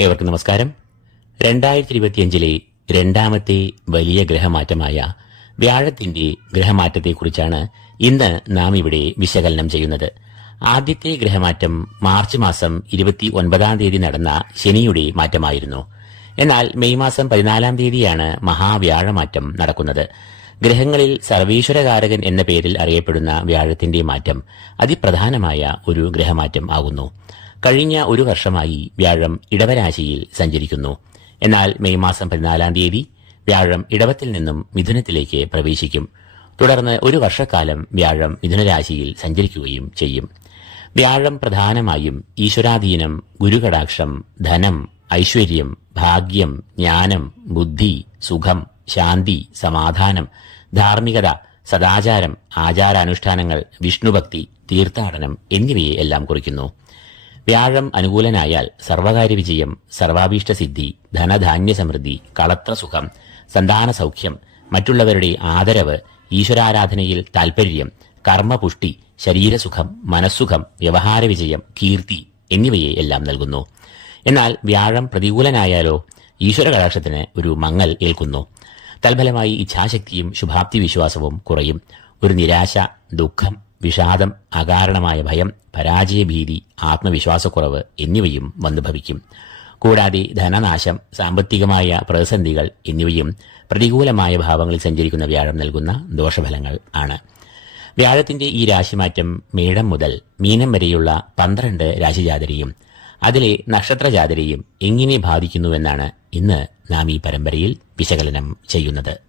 ഏവർക്കും നമസ്കാരം. രണ്ടായിരത്തി ഇരുപത്തിയഞ്ചിലെ രണ്ടാമത്തെ വലിയ ഗ്രഹമാറ്റമായ വ്യാഴത്തിന്റെ ഗ്രഹമാറ്റത്തെക്കുറിച്ചാണ് ഇന്ന് നാം ഇവിടെ വിശകലനം ചെയ്യുന്നത്. ആദ്യത്തെ ഗ്രഹമാറ്റം മാർച്ച് മാസം ഇരുപത്തി ഒൻപതാം തീയതി നടന്ന ശനിയുടെ മാറ്റമായിരുന്നു. എന്നാൽ മെയ് മാസം പതിനാലാം തീയതിയാണ് മഹാവ്യാഴമാറ്റം നടക്കുന്നത്. ഗ്രഹങ്ങളിൽ സർവീശ്വരകാരകൻ എന്ന പേരിൽ അറിയപ്പെടുന്ന വ്യാഴത്തിന്റെ മാറ്റം അതിപ്രധാനമായ ഒരു ഗ്രഹമാറ്റം ആകുന്നു. കഴിഞ്ഞ ഒരു വർഷമായി വ്യാഴം ഇടവരാശിയിൽ സഞ്ചരിക്കുന്നു. എന്നാൽ മെയ് മാസം പതിനാലാം തീയതി വ്യാഴം ഇടവത്തിൽ നിന്നും മിഥുനത്തിലേക്ക് പ്രവേശിക്കും. തുടർന്ന് ഒരു വർഷക്കാലം വ്യാഴം മിഥുനരാശിയിൽ സഞ്ചരിക്കുകയും ചെയ്യും. വ്യാഴം പ്രധാനമായും ഈശ്വരാധീനം ഗുരുകടാക്ഷം ധനം ഐശ്വര്യം ഭാഗ്യം ജ്ഞാനം ബുദ്ധി സുഖം ശാന്തി സമാധാനം ധാർമ്മികത സദാചാരം ആചാരാനുഷ്ഠാനങ്ങൾ വിഷ്ണുഭക്തി തീർത്ഥാടനം എന്നിവയെ എല്ലാം കുറിക്കുന്നു. വ്യാഴം അനുകൂലനായാൽ സർവകാര്യ വിജയം സർവാഭീഷ്ടസിദ്ധി ധനധാന്യ സമൃദ്ധി കളത്രസുഖം സന്താന സൗഖ്യം മറ്റുള്ളവരുടെ ആദരവ് ഈശ്വരാരാധനയിൽ താൽപര്യം കർമ്മപുഷ്ടി ശരീരസുഖം മനസ്സുഖം വ്യവഹാര വിജയം കീർത്തി എന്നിവയെ എല്ലാം നൽകുന്നു. എന്നാൽ വ്യാഴം പ്രതികൂലനായാലോ ഈശ്വര കടാക്ഷത്തിന് ഒരു മങ്ങൽ ഏൽക്കുന്നു. തൽഫലമായി ഇച്ഛാശക്തിയും ശുഭാപ്തി വിശ്വാസവും കുറയും. ഒരു നിരാശ ദുഃഖം വിഷാദം അകാരണമായ ഭയം പരാജയഭീതി ആത്മവിശ്വാസക്കുറവ് എന്നിവയും വന്നു ഭവിക്കും. കൂടാതെ ധനനാശം സാമ്പത്തികമായ പ്രതിസന്ധികൾ എന്നിവയും പ്രതികൂലമായ ഭാവങ്ങളിൽ സഞ്ചരിക്കുന്ന വ്യാഴം നൽകുന്ന ദോഷഫലങ്ങൾ ആണ്. വ്യാഴത്തിന്റെ ഈ രാശിമാറ്റം മേടം മുതൽ മീനം വരെയുള്ള പന്ത്രണ്ട് രാശിജാതരെയും അതിലെ നക്ഷത്രജാതരെയും എങ്ങനെ ബാധിക്കുന്നുവെന്നാണ് ഇന്ന് നാം ഈ പരമ്പരയിൽ വിശകലനം ചെയ്യുന്നത്.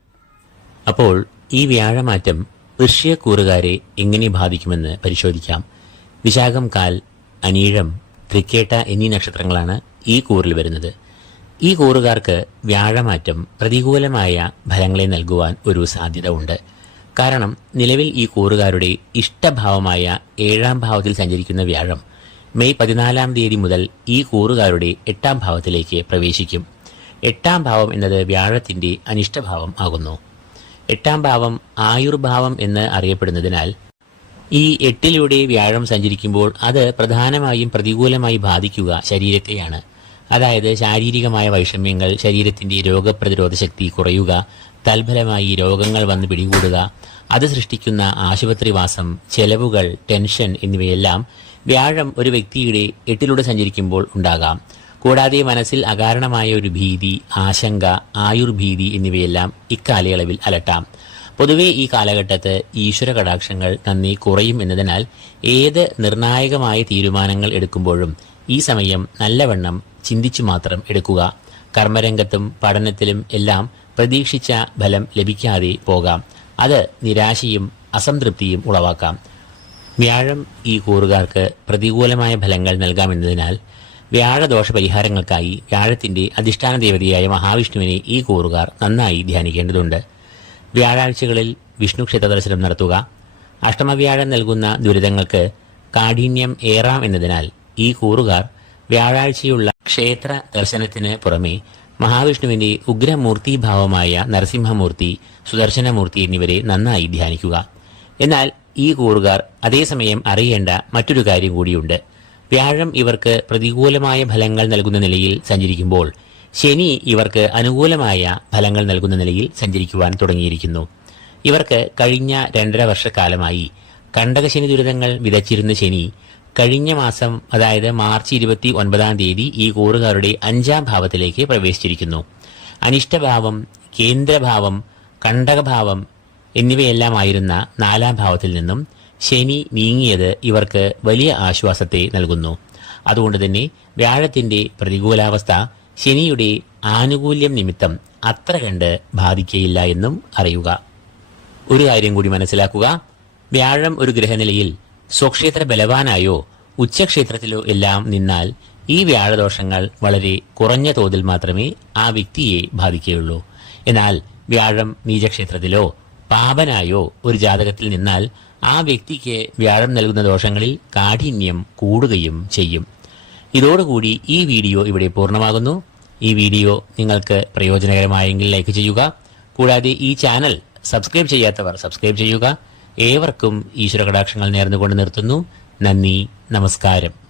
അപ്പോൾ ഈ വ്യാഴമാറ്റം ഋഷ്യക്കൂറുകാരെ എങ്ങനെ ബാധിക്കുമെന്ന് പരിശോധിക്കാം. വിശാഖം കാൽ അനീഴം തൃക്കേട്ട എന്നീ നക്ഷത്രങ്ങളാണ് ഈ കൂറിൽ വരുന്നത്. ഈ കൂറുകാർക്ക് വ്യാഴമാറ്റം പ്രതികൂലമായ ഫലങ്ങളെ നൽകുവാൻ ഒരു സാധ്യത ഉണ്ട്. കാരണം നിലവിൽ ഈ കൂറുകാരുടെ ഇഷ്ടഭാവമായ ഏഴാം ഭാവത്തിൽ സഞ്ചരിക്കുന്ന വ്യാഴം മെയ് പതിനാലാം തീയതി മുതൽ ഈ കൂറുകാരുടെ എട്ടാം ഭാവത്തിലേക്ക് പ്രവേശിക്കും. എട്ടാം ഭാവം എന്നത് വ്യാഴത്തിന്റെ അനിഷ്ടഭാവം ആകുന്നു. എട്ടാം ഭാവം ആയുർഭാവം എന്ന് അറിയപ്പെടുന്നതിനാൽ ഈ എട്ടിലൂടെ വ്യാഴം സഞ്ചരിക്കുമ്പോൾ അത് പ്രധാനമായും പ്രതികൂലമായി ബാധിക്കുക ശരീരത്തെയാണ്. അതായത് ശാരീരികമായ വൈഷമ്യങ്ങൾ ശരീരത്തിന്റെ രോഗപ്രതിരോധ ശക്തി കുറയുക തൽഫലമായി രോഗങ്ങൾ വന്ന് പിടികൂടുക അത് സൃഷ്ടിക്കുന്ന ആശുപത്രിവാസം ചെലവുകൾ ടെൻഷൻ എന്നിവയെല്ലാം വ്യാഴം ഒരു വ്യക്തിയുടെ എട്ടിലൂടെ സഞ്ചരിക്കുമ്പോൾ ഉണ്ടാകാം. കൂടാതെ മനസ്സിൽ അകാരണമായ ഒരു ഭീതി ആശങ്ക ആയുർഭീതി എന്നിവയെല്ലാം ഇക്കാലയളവിൽ അലട്ടാം. പൊതുവെ ഈ കാലഘട്ടത്ത് ഈശ്വര കടാക്ഷങ്ങൾ നന്ദി കുറയും എന്നതിനാൽ ഏത് നിർണായകമായ തീരുമാനങ്ങൾ എടുക്കുമ്പോഴും ഈ സമയം നല്ലവണ്ണം ചിന്തിച്ചു മാത്രം എടുക്കുക. കർമ്മരംഗത്തും പഠനത്തിലും എല്ലാം പ്രതീക്ഷിച്ച ഫലം ലഭിക്കാതെ പോകാം. അത് നിരാശയും അസംതൃപ്തിയും ഉളവാക്കാം. വ്യാഴം ഈ കൂറുകാർക്ക് പ്രതികൂലമായ ഫലങ്ങൾ നൽകാമെന്നതിനാൽ വ്യാഴദോഷ പരിഹാരങ്ങൾക്കായി വ്യാഴത്തിന്റെ അധിഷ്ഠാന ദേവതയായ മഹാവിഷ്ണുവിനെ ഈ കൂറുകാർ നന്നായി ധ്യാനിക്കേണ്ടതുണ്ട്. വ്യാഴാഴ്ചകളിൽ വിഷ്ണു ക്ഷേത്ര ദർശനം നടത്തുക. അഷ്ടമവ്യാഴം നൽകുന്ന ദുരിതങ്ങൾക്ക് കാഠിന്യം ഏറാം എന്നതിനാൽ ഈ കൂറുകാർ വ്യാഴാഴ്ചയുള്ള ക്ഷേത്ര ദർശനത്തിന് പുറമെ മഹാവിഷ്ണുവിന്റെ ഉഗ്രമൂർത്തിഭാവമായ നരസിംഹമൂർത്തി സുദർശനമൂർത്തി എന്നിവരെ നന്നായി ധ്യാനിക്കുക. എന്നാൽ ഈ കൂറുകാർ അതേസമയം അറിയേണ്ട മറ്റൊരു കാര്യം കൂടിയുണ്ട്. വ്യാഴം ഇവർക്ക് പ്രതികൂലമായ ഫലങ്ങൾ നൽകുന്ന നിലയിൽ സഞ്ചരിക്കുമ്പോൾ ശനി ഇവർക്ക് അനുകൂലമായ ഫലങ്ങൾ നൽകുന്ന നിലയിൽ സഞ്ചരിക്കുവാൻ തുടങ്ങിയിരിക്കുന്നു. ഇവർക്ക് കഴിഞ്ഞ രണ്ടര വർഷക്കാലമായി കണ്ടകശനി ദുരിതങ്ങൾ വിതച്ചിരുന്ന ശനി കഴിഞ്ഞ മാസം അതായത് മാർച്ച് ഇരുപത്തി ഒൻപതാം തീയതി ഈ കൂറുകാരുടെ അഞ്ചാം ഭാവത്തിലേക്ക് പ്രവേശിച്ചിരിക്കുന്നു. അനിഷ്ടഭാവം കേന്ദ്രഭാവം കണ്ടകഭാവം എന്നിവയെല്ലാമായിരുന്ന നാലാം ഭാവത്തിൽ നിന്നും ശനി നീങ്ങിയത് ഇവർക്ക് വലിയ ആശ്വാസത്തെ നൽകുന്നു. അതുകൊണ്ട് തന്നെ വ്യാഴത്തിന്റെ പ്രതികൂലാവസ്ഥ ശനിയുടെ ആനുകൂല്യം നിമിത്തം അത്ര കണ്ട് ബാധിക്കയില്ല എന്നും അറിയുക. ഒരു കാര്യം കൂടി മനസ്സിലാക്കുക. വ്യാഴം ഒരു ഗ്രഹനിലയിൽ സ്വക്ഷേത്ര ബലവാനായോ ഉച്ചക്ഷേത്രത്തിലോ എല്ലാം നിന്നാൽ ഈ വ്യാഴദോഷങ്ങൾ വളരെ കുറഞ്ഞ തോതിൽ മാത്രമേ ആ വ്യക്തിയെ ബാധിക്കുകയുള്ളൂ. എന്നാൽ വ്യാഴം നീചക്ഷേത്രത്തിലോ പാപനായോ ഒരു ജാതകത്തിൽ നിന്നാൽ ആ വ്യക്തിക്ക് വ്യാഴം നൽകുന്ന ദോഷങ്ങളിൽ കാഠിന്യം കൂടുകയും ചെയ്യും. ഇതോടുകൂടി ഈ വീഡിയോ ഇവിടെ പൂർണമാകുന്നു. ഈ വീഡിയോ നിങ്ങൾക്ക് പ്രയോജനകരമായെങ്കിൽ ലൈക്ക് ചെയ്യുക. കൂടാതെ ഈ ചാനൽ സബ്സ്ക്രൈബ് ചെയ്യാത്തവർ സബ്സ്ക്രൈബ് ചെയ്യുക. ഏവർക്കും ഈശ്വര കടാക്ഷങ്ങൾ നേർന്നുകൊണ്ട് നിർത്തുന്നു. നന്ദി നമസ്കാരം.